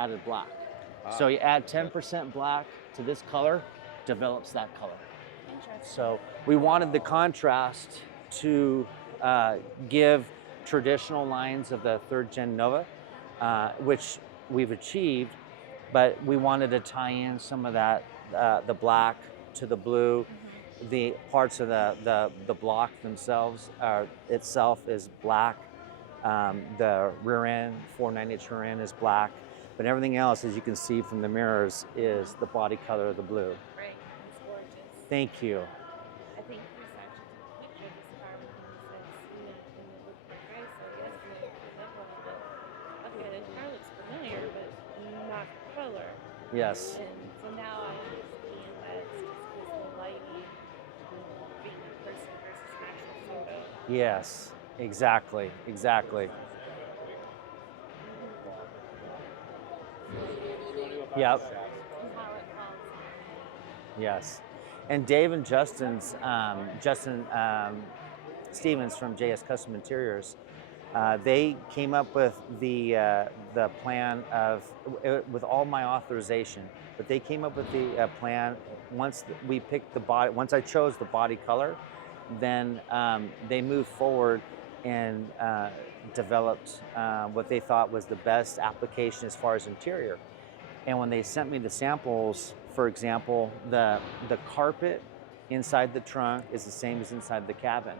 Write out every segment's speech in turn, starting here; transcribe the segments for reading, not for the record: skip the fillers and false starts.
added black. So you add 10% black to this color, develops that color. Interesting. So we wanted the contrast to give traditional lines of the third gen Nova, which we've achieved, but we wanted to tie in some of that, the black to the blue. The parts of the block themselves itself is black. The rear end, 490 rear end is black, but everything else, as you can see from the mirrors, is the body color of the blue. Right. It's gorgeous. Thank you. I think Chris actually took a picture of this car when he said seen it and it looked like I saw it yesterday. I pulled up on it. Okay, this car looks familiar, but not the color. Yes. And so now I understand that it's just because the lighting being in person versus an actual photo. Yes. Exactly. Exactly. Yep. And how it falls in. Yes. And Dave and Justin Stevens from JS Custom Interiors, they came up with the plan of with all my authorization, but they came up with the plan once we picked the body. Once I chose the body color, then they moved forward and developed what they thought was the best application as far as interior. And when they sent me the samples, for example, the carpet inside the trunk is the same as inside the cabin.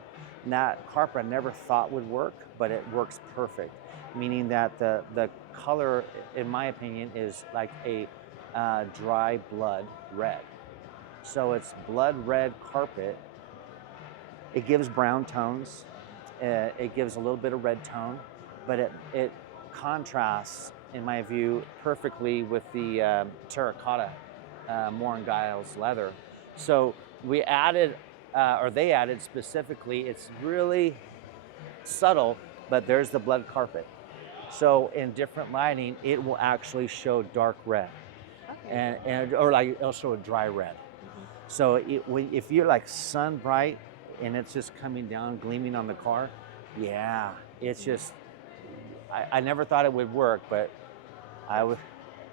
And that carpet I never thought would work, but it works perfect. Meaning that the color, in my opinion, is like a dry blood red. So it's blood red carpet. It gives brown tones. It gives a little bit of red tone, but it contrasts, in my view, perfectly with the terracotta Morin Giles leather. So we added, or they added specifically, it's really subtle, but there's the blood carpet. So in different lighting, it will actually show dark red, and or like it'll show a dry red. So if you're like sun bright and it's just coming down, gleaming on the car, yeah, it's just, I never thought it would work, but I would,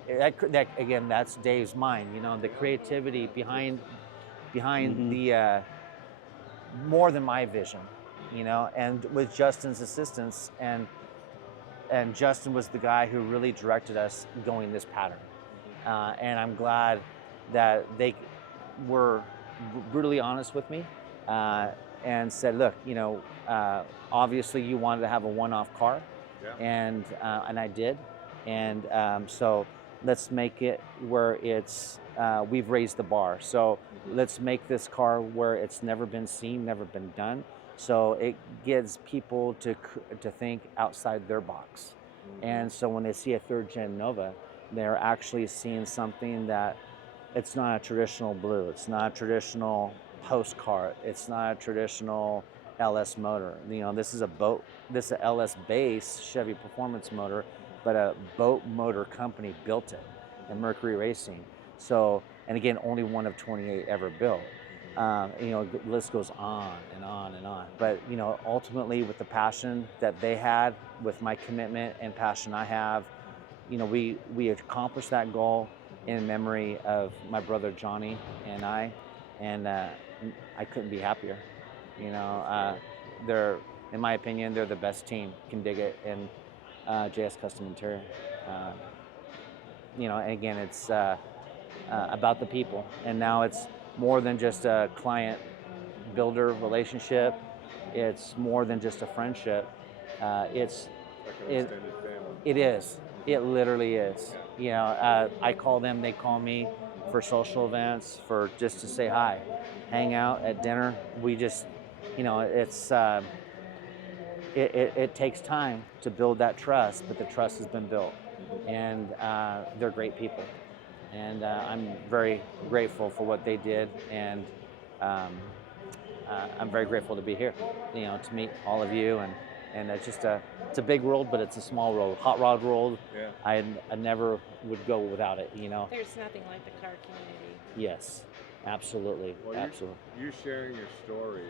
that again, that's Dave's mind, you know, the creativity behind the, more than my vision, you know, and with Justin's assistance, and Justin was the guy who really directed us going this pattern. And I'm glad that they were brutally honest with me and said, look, you know, obviously you wanted to have a one-off car, and I did, and so let's make it where it's we've raised the bar. So let's make this car where it's never been seen, never been done. So it gets people to think outside their box. And so when they see a third gen Nova, they're actually seeing something that it's not a traditional blue. It's not a traditional postcard. It's not a traditional LS motor. You know, this is a boat. This is a LS base Chevy performance motor, but a boat motor company built it, and Mercury Racing. So, and again, only one of 28 ever built. You know, the list goes on and on and on. But you know, ultimately, with the passion that they had, with my commitment and passion I have, you know, we accomplished that goal in memory of my brother Johnny and I couldn't be happier. You know, they're, in my opinion, they're the best team, Kindig-it and JS Custom Interior. You know, and again, it's about the people, and now it's more than just a client-builder relationship. It's more than just a friendship. It's like an extended family. It is. It literally is. You know, I call them, they call me for social events, for just to say hi, hang out at dinner. We just, you know, it takes time to build that trust, but the trust has been built, and they're great people, and I'm very grateful for what they did, and I'm very grateful to be here, you know, to meet all of you, and it's just it's a big world, but it's a small world, hot rod world. Yeah. I never would go without it, you know. There's nothing like the car community. Yes, absolutely, Well, absolutely. you sharing your story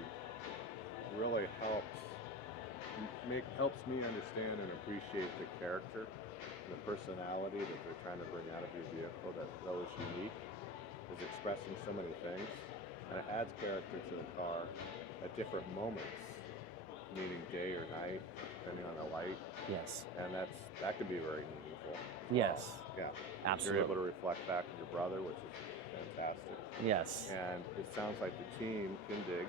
really helps me understand and appreciate the character the personality that they're trying to bring out of your vehicle that though is unique is expressing so many things, and it adds character to the car at different moments, meaning day or night, depending on the light, Yes. and that could be very meaningful. Yes. Yeah. Absolutely. You're able to reflect back on your brother, which is fantastic. Yes. And it sounds like the team, Kindig,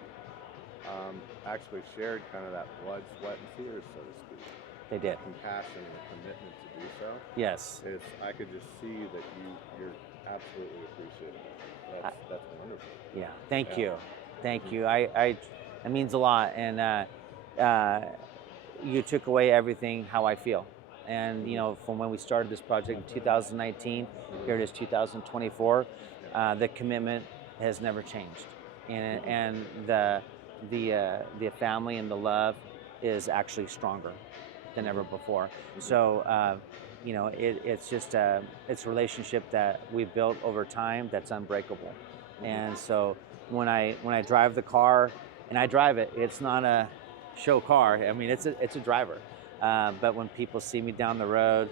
actually shared kind of that blood, sweat, and tears, so to speak. They did. Compassion and the commitment to do so. Yes. I could just see that you're absolutely appreciative. That's wonderful. Yeah. Thank Yeah. you. Thank you. It means a lot, and you took away everything how I feel. And from when we started this project in 2019, here it is 2024. The commitment has never changed, and the family and the love is actually stronger than ever before. So it's just it's a relationship that we've built over time that's unbreakable. And so when I drive the car, and I drive it, it's not a show car. I mean, it's a driver. But when people see me down the road,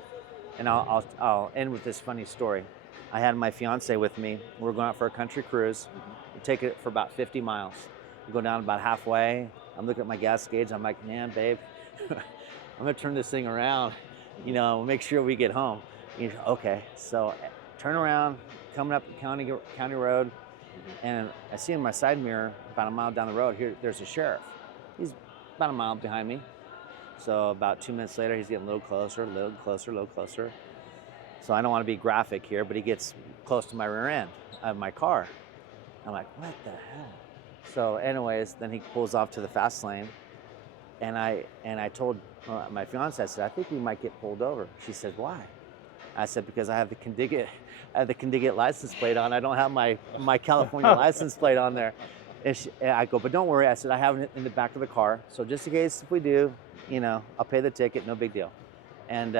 and I'll end with this funny story. I had my fiance with me. We're going out for a country cruise. We take it for about 50 miles. We go down about halfway. I'm looking at my gas gauge. I'm like, man, babe, I'm gonna turn this thing around. Make sure we get home. Okay. So turn around, coming up the county road, and I see in my side mirror about a mile down the road. There's a sheriff. He's about a mile behind me. So about 2 minutes later, he's getting a little closer, a little closer, a little closer. So I don't want to be graphic here, but he gets close to my rear end of my car. I'm like, what the hell? So anyways, then he pulls off to the fast lane, and I told my fiance, I said, I think we might get pulled over. She said, why? I said, because I have the Kindig-it license plate on. I don't have my California license plate on there. And I go, but don't worry. I said, I have it in the back of the car. So just in case if we do, I'll pay the ticket, no big deal. And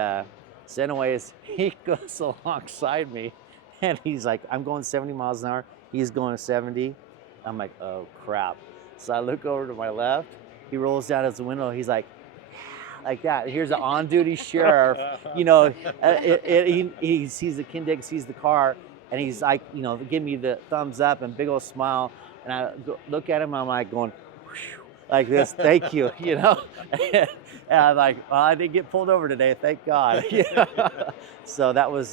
so anyways, he goes alongside me, and he's like, I'm going 70 miles an hour. He's going 70. I'm like, oh crap. So I look over to my left. He rolls down his window. He's like that. Here's an on-duty sheriff. He sees the Kindig, sees the car, and he's like, give me the thumbs up and big old smile. And I look at him, and I'm like going, whew, like this, thank you, And I'm like, well, I didn't get pulled over today, thank God. So that was,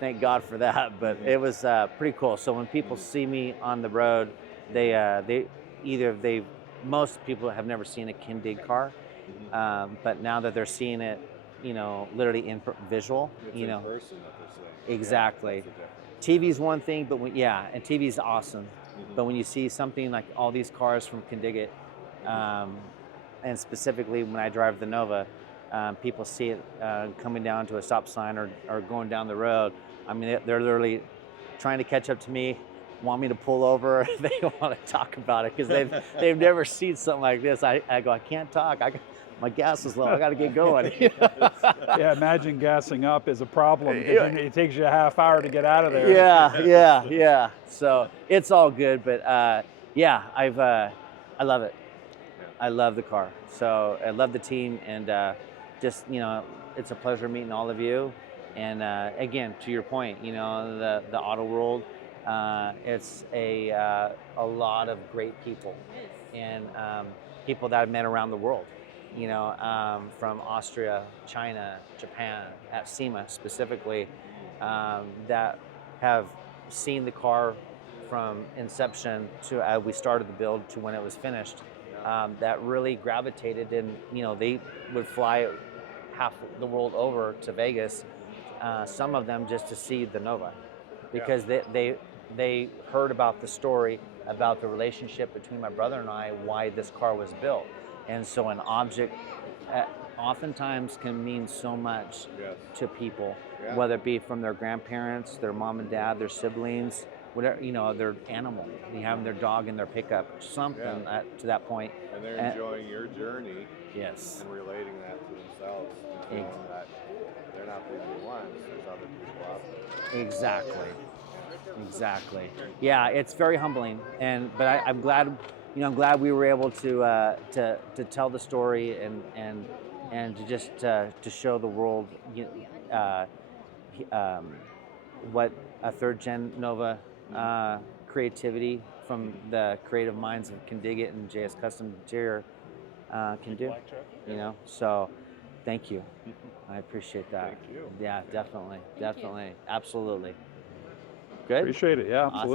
thank God for that. But it was pretty cool. So when people see me on the road, most people have never seen a Kindig car, but now that they're seeing it, literally in visual, It's in person that they're saying. Exactly. Yeah, TV's one thing, but and TV's awesome. But when you see something like all these cars from Kindig-it, and specifically when I drive the Nova, people see it coming down to a stop sign or going down the road. I mean, they're literally trying to catch up to me, want me to pull over. They want to talk about it because they've never seen something like this. I go, I can't talk. My gas is low. I got to get going. Yeah, imagine gassing up is a problem because it takes you a half hour to get out of there. Yeah. So it's all good, but I love it. I love the car. So I love the team, and it's a pleasure meeting all of you. And again, to your point, the auto world, it's a lot of great people, and people that I've met around the world. From Austria, China, Japan, at SEMA specifically, that have seen the car from inception to we started the build to when it was finished, that really gravitated, and they would fly half the world over to Vegas, some of them just to see the Nova, because they heard about the story, about the relationship between my brother and I, why this car was built. And so an object oftentimes can mean so much to people, whether it be from their grandparents, their mom and dad, their siblings, whatever, their animal, having their dog in their pickup, something to that point. And they're enjoying your journey. Yes. And relating that to themselves. And knowing that they're not the only ones. There's other people out there. Exactly. Yeah, it's very humbling, but I'm glad. I'm glad we were able to tell the story and and to just to show the world what a third gen Nova creativity from the creative minds of Kindig-it and JS Custom Interior can do. You know, so thank you. I appreciate that. Thank you. Yeah, definitely, Thank you. definitely, absolutely. Good. Appreciate it. Yeah, Awesome. absolutely.